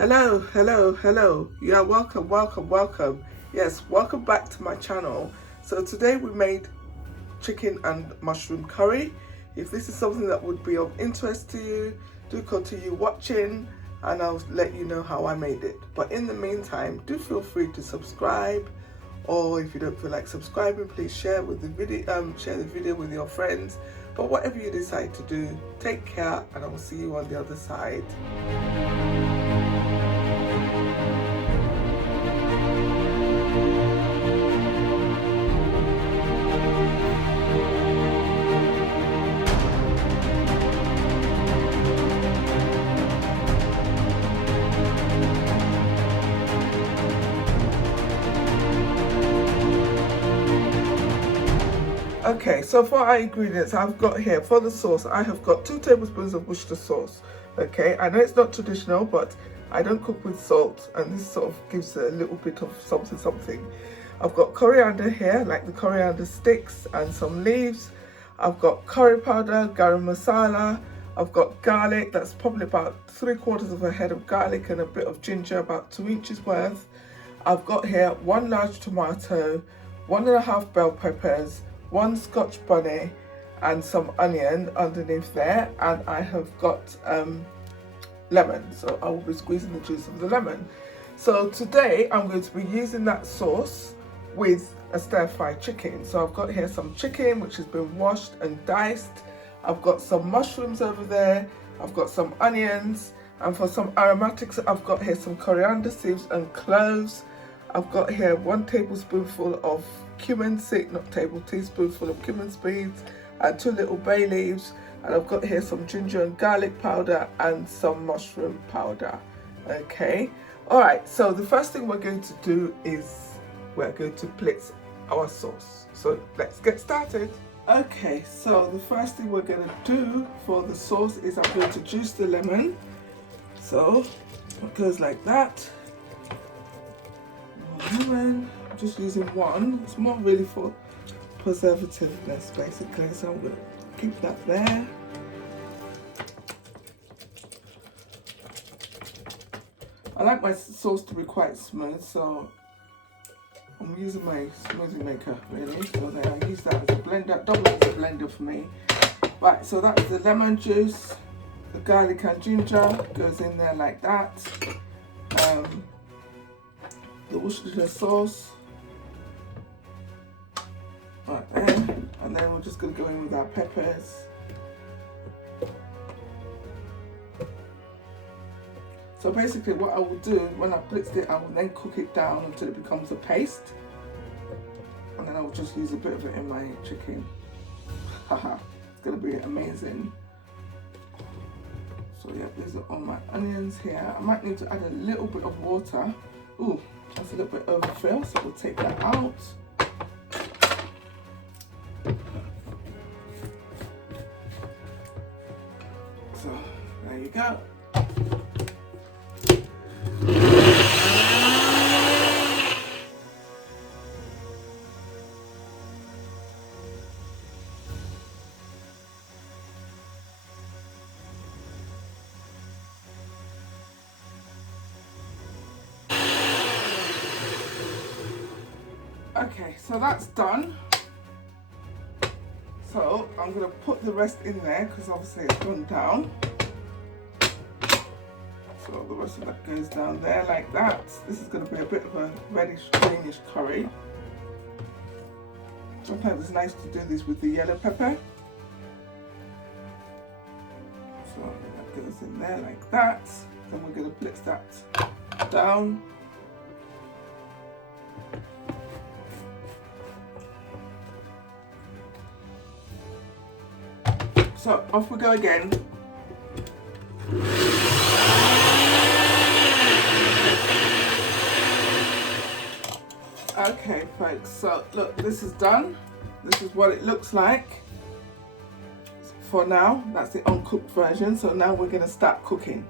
Hello, hello, hello. You are welcome, welcome, welcome. Yes, welcome back to my channel. So today we made chicken and mushroom curry. If this is something that would be of interest to you, do continue watching and I'll let you know how I made it. But in the meantime, do feel free to subscribe, or if you don't feel like subscribing, please share with the video, share the video with your friends. But whatever you decide to do, take care and I will see you on the other side. Okay, so for our ingredients, I've got here, for the sauce, I have got 2 tablespoons of Worcestershire sauce. Okay, I know it's not traditional, but I don't cook with salt, and this sort of gives a little bit of something. I've got coriander here, like the coriander sticks, and some leaves. I've got curry powder, garam masala. I've got garlic, that's probably about 3/4 of a head of garlic, and a bit of ginger, about 2 inches worth. I've got here 1 large tomato, 1.5 bell peppers, 1 scotch bonnet and some onion underneath there, and I have got lemon, so I will be squeezing the juice of the lemon. So today I'm going to be using that sauce with a stir-fried chicken. So I've got here some chicken which has been washed and diced. I've got some mushrooms over there, I've got some onions, and for some aromatics I've got here some coriander seeds and cloves. I've got here 1 tablespoonful of cumin seed, not teaspoonful of cumin seeds, and 2 little bay leaves, and I've got here some ginger and garlic powder and some mushroom powder. Okay, all right, so the first thing we're going to do is we're going to blitz our sauce. So let's get started. Okay, so the first thing we're going to do for the sauce is I'm going to juice the lemon. So it goes like that. Lemon, I'm just using 1. It's more really for preservativeness basically, so I'm going to keep that there. I like my sauce to be quite smooth, so I'm using my smoothie maker really. So then I use that as a blender, double as a blender for me. Right, so that's the lemon juice, the garlic and ginger goes in there like that. The Worcestershire sauce, right there, and then we're just going to go in with our peppers. So basically what I will do, when I blitzed it, I will then cook it down until it becomes a paste, and then I will just use a bit of it in my chicken. Haha, it's going to be amazing. So yeah, these are all my onions here. I might need to add a little bit of water. Ooh, that's a little bit overfill, so we'll take that out. So there you go. Okay, so that's done. So I'm going to put the rest in there because obviously it's gone down. So the rest of that goes down there like that. This is going to be a bit of a reddish greenish curry. Sometimes it's nice to do this with the yellow pepper. So that goes in there like that. Then we're going to blitz that down. So off we go again. Okay folks, so look, this is done. This is what it looks like for now. That's the uncooked version. So now we're going to start cooking.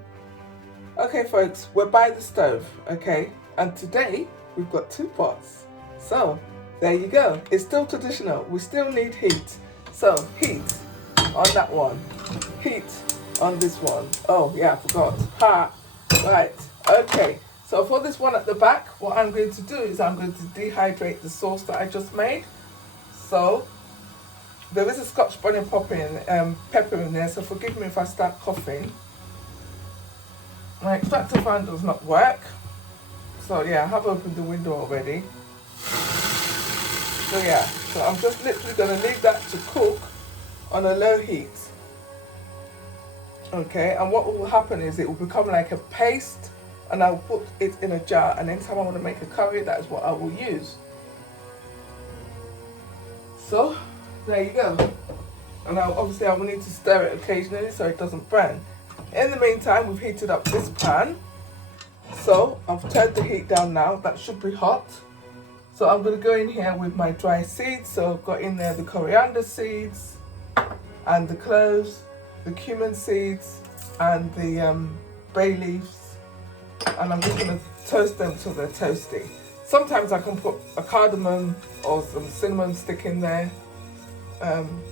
Okay folks, we're by the stove, okay, and today we've got 2 pots. So there you go. It's still traditional. We still need heat. So heat on that one, heat on this one. Oh yeah, I forgot. Ha! Right, Okay, so for this one at the back, what I'm going to do is I'm going to dehydrate the sauce that I just made. So there is a scotch bonnet pepper in there, so forgive me if I start coughing. My extractor fan does not work. So yeah, I have opened the window already. So yeah, so I'm just literally going to leave that to cook on a low heat. Okay, and what will happen is it will become like a paste, and I'll put it in a jar, and anytime I want to make a curry, that is what I will use. So there you go. And obviously I will need to stir it occasionally so it doesn't burn. In the meantime, we've heated up this pan. So I've turned the heat down now. That should be hot. So I'm going to go in here with my dry seeds. So I've got in there the coriander seeds and the cloves, the cumin seeds and the bay leaves. And I'm just going to toast them till they're toasty. Sometimes I can put a cardamom or some cinnamon stick in there.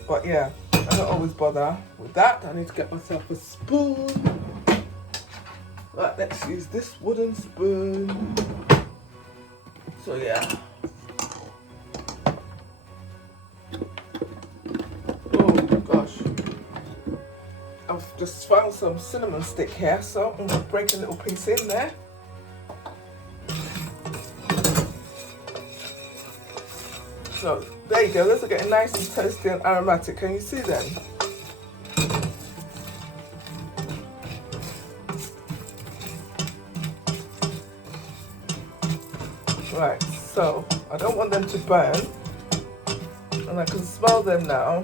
But yeah, I don't always bother with that. I need to get myself a spoon. Right, let's use this wooden spoon. So yeah. Oh gosh. I've just found some cinnamon stick here, so I'm going to break a little piece in there. So there you go, those are getting nice and toasty and aromatic. Can you see them? Right, so I don't want them to burn, and I can smell them now.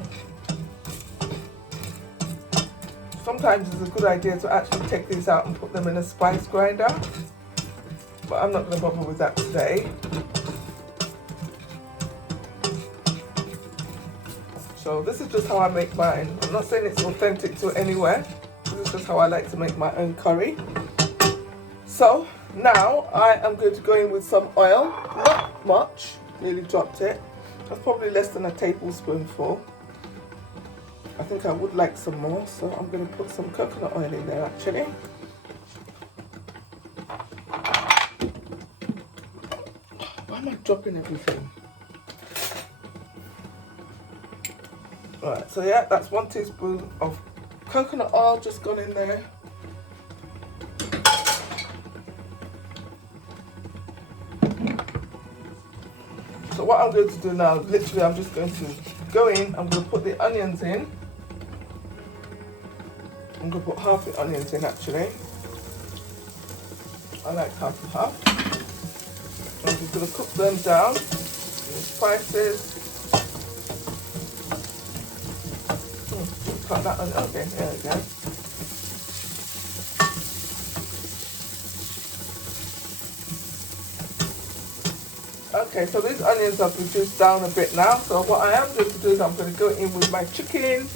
Sometimes it's a good idea to actually take these out and put them in a spice grinder, but I'm not going to bother with that today. So this is just how I make mine. I'm not saying it's authentic to anywhere. This is just how I like to make my own curry. So now I am going to go in with some oil. Not much. Nearly dropped it. That's probably less than a tablespoonful. I think I would like some more, so I'm going to put some coconut oil in there actually. Why am I dropping everything? Right, so yeah, that's 1 teaspoon of coconut oil just gone in there. So what I'm going to do now, literally I'm just going to go in, I'm going to put the onions in. I'm going to put half the onions in actually. I like half and half. I'm just going to cook them down with spices. Cut that onion. Okay, there we go. Okay, so these onions have reduced down a bit now. So what I am going to do is I'm going to go in with my chicken.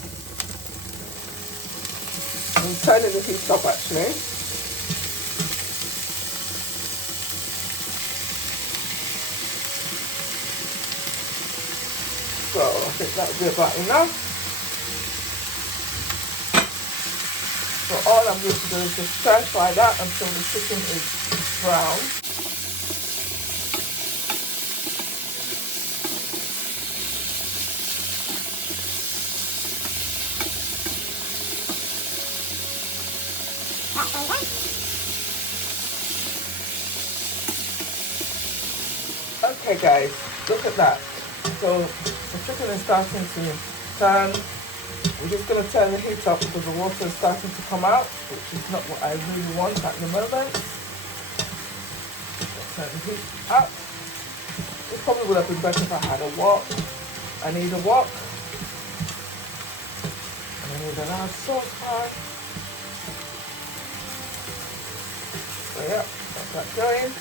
I'm turning the heat up actually. So I think that will be about enough. So all I'm going to do is just stir fry that until the chicken is brown. Okay guys, look at that. So the chicken is starting to turn. We're just going to turn the heat up because the water is starting to come out, which is not what I really want at the moment. Let's turn the heat up. It probably would have been better if I had a wok. I need a wok. And I need a large saucepan. So yeah, that's that going.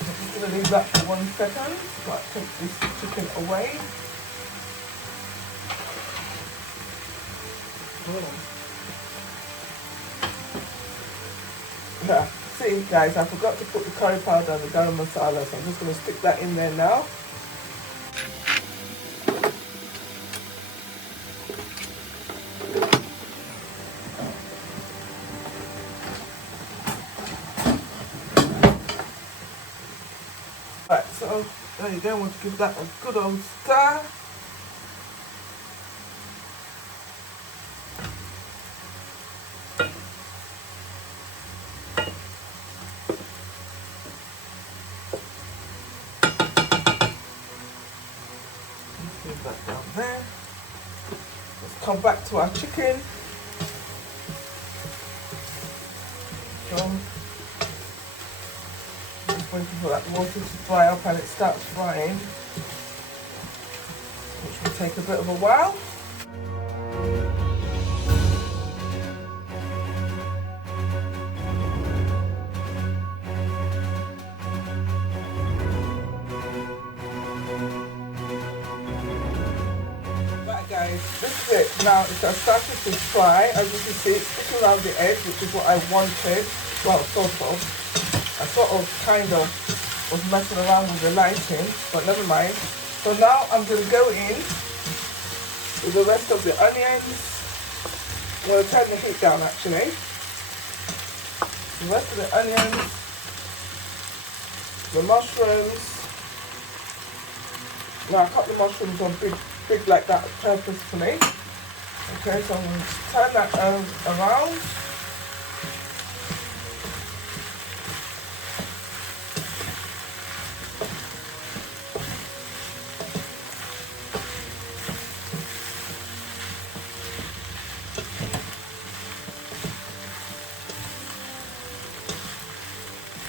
I'm just going to leave that for 1 second. So I take this chicken away. Yeah, see guys, I forgot to put the curry powder and the garam masala, so I'm just going to stick that in there now. so there you go. I want to give that a good old stir. Leave that down there. Let's come back to our chicken. So, just waiting for that water to dry up and it starts frying, which will take a bit of a while. Guys, this is it. Now it has started to fry. As you can see, it's sticking around the edge, which is what I wanted. Well, sort of. I sort of kind of was messing around with the lighting, but never mind. So now I'm going to go in with the rest of the onions. I'm going to turn the heat down actually. The rest of the onions, the mushrooms. Now I cut the mushrooms on big like that purposefully. Okay, so I'm going to turn that around.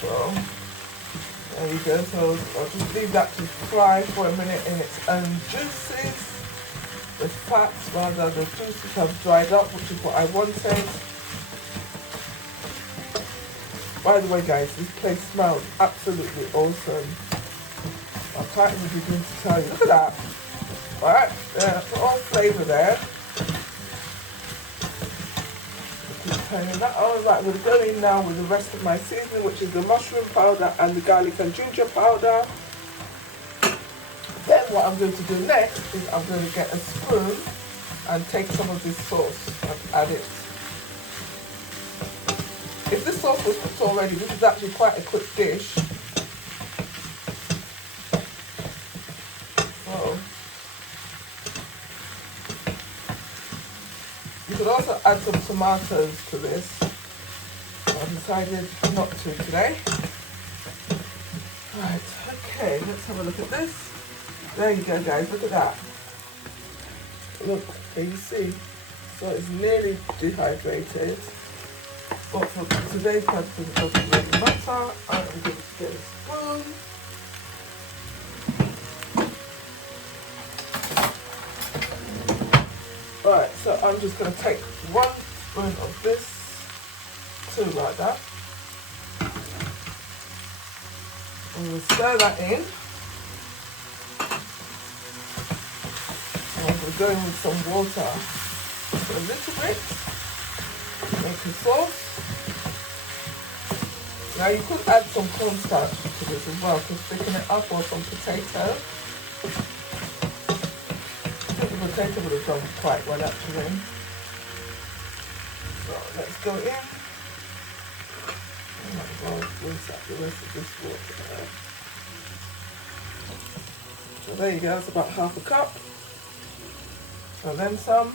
So there you go. So I'll just leave that to fry for a minute in its own juices. The fats, rather, the juices have dried up, which is what I wanted. By the way, guys, this place smells absolutely awesome. I can't even begin to tell you. Look at that. Alright, that's all flavour there. Keep turning that on. Right, we're going now with the rest of my seasoning, which is the mushroom powder and the garlic and ginger powder. Then what I'm going to do next is I'm going to get a spoon and take some of this sauce and add it. If this sauce was cooked already, this is actually quite a quick dish. So you could also add some tomatoes to this. I decided not to today. Right, okay, let's have a look at this. There you go, guys, look at that. Look, can you see? So it's nearly dehydrated. But for today's purposes, it doesn't really matter. I'm going to get a spoon. Alright, so I'm just going to take 1 spoon of this, 2 like that. I'm going to stir that in. We're going with some water, a little bit, make a sauce. Now you could add some cornstarch to this as well to thicken it up, or some potato. I think the potato would have done quite well actually. So let's go in. I might as well rinse out the rest of this water. So there you go, that's about ½ a cup. And then some.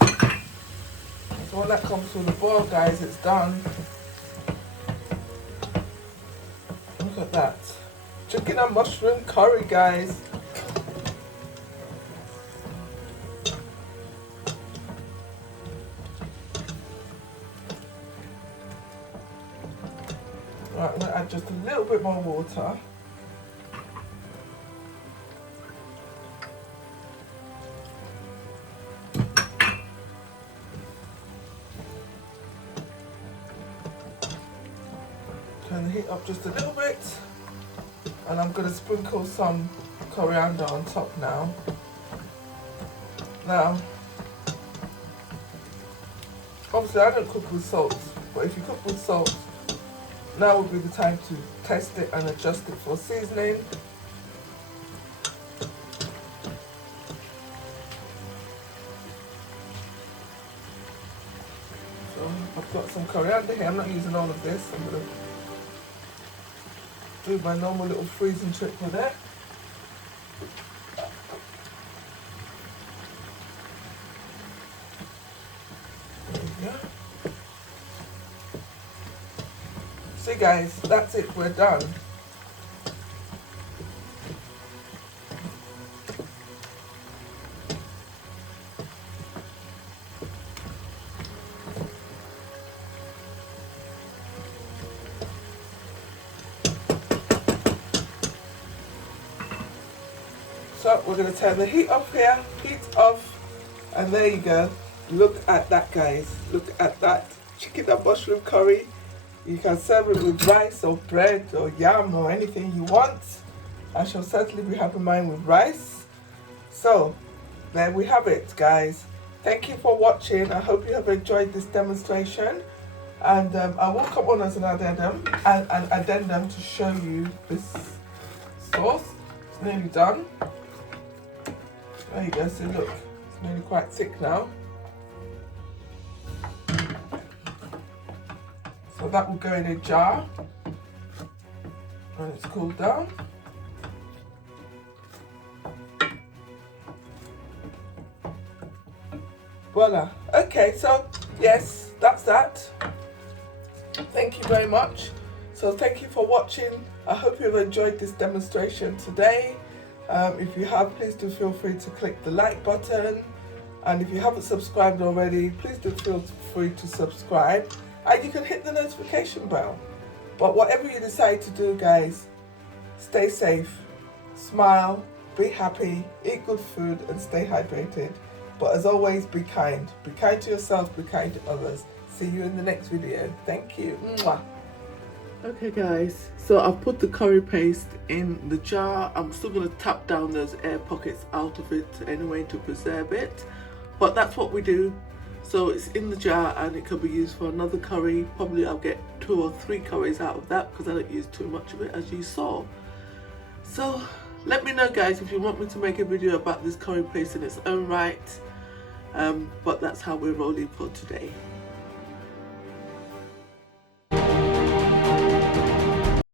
So when that comes to the boil, guys, it's done. Look at that. Chicken and mushroom curry, guys. Right, I'm going to add just a little bit more water. Turn the heat up just a little bit, and I'm going to sprinkle some coriander on top now. Now, obviously I don't cook with salt, but if you cook with salt, now would be the time to test it and adjust it for seasoning. So I've got some coriander here. I'm not using all of this. I'm going to do my normal little freezing trick with it. There we go. See guys, that's it, we're done. So we're going to turn the heat off here, heat off, and there you go. Look at that guys, look at that chicken and mushroom curry. You can serve it with rice or bread or yam or anything you want. I shall certainly be having mine with rice. So there we have it guys. Thank you for watching. I hope you have enjoyed this demonstration, and I will come on as an addendum to show you this sauce. It's nearly done. There you go, so look, it's nearly quite thick now. So that will go in a jar when it's cooled down. Voila. Okay, so yes, that's that. Thank you very much. So thank you for watching. I hope you've enjoyed this demonstration today. If you have, please do feel free to click the like button, and if you haven't subscribed already, please do feel free to subscribe, and you can hit the notification bell. But whatever you decide to do guys, stay safe, smile, be happy, eat good food and stay hydrated. But as always, be kind to yourself, be kind to others. See you in the next video. Thank you. Mwah. Okay guys, so I've put the curry paste in the jar. I'm still going to tap down those air pockets out of it anyway to preserve it, but that's what we do. So it's in the jar and it can be used for another curry. Probably I'll get 2 or 3 curries out of that because I don't use too much of it, as you saw. So let me know guys if you want me to make a video about this curry paste in its own right, but that's how we're rolling for today.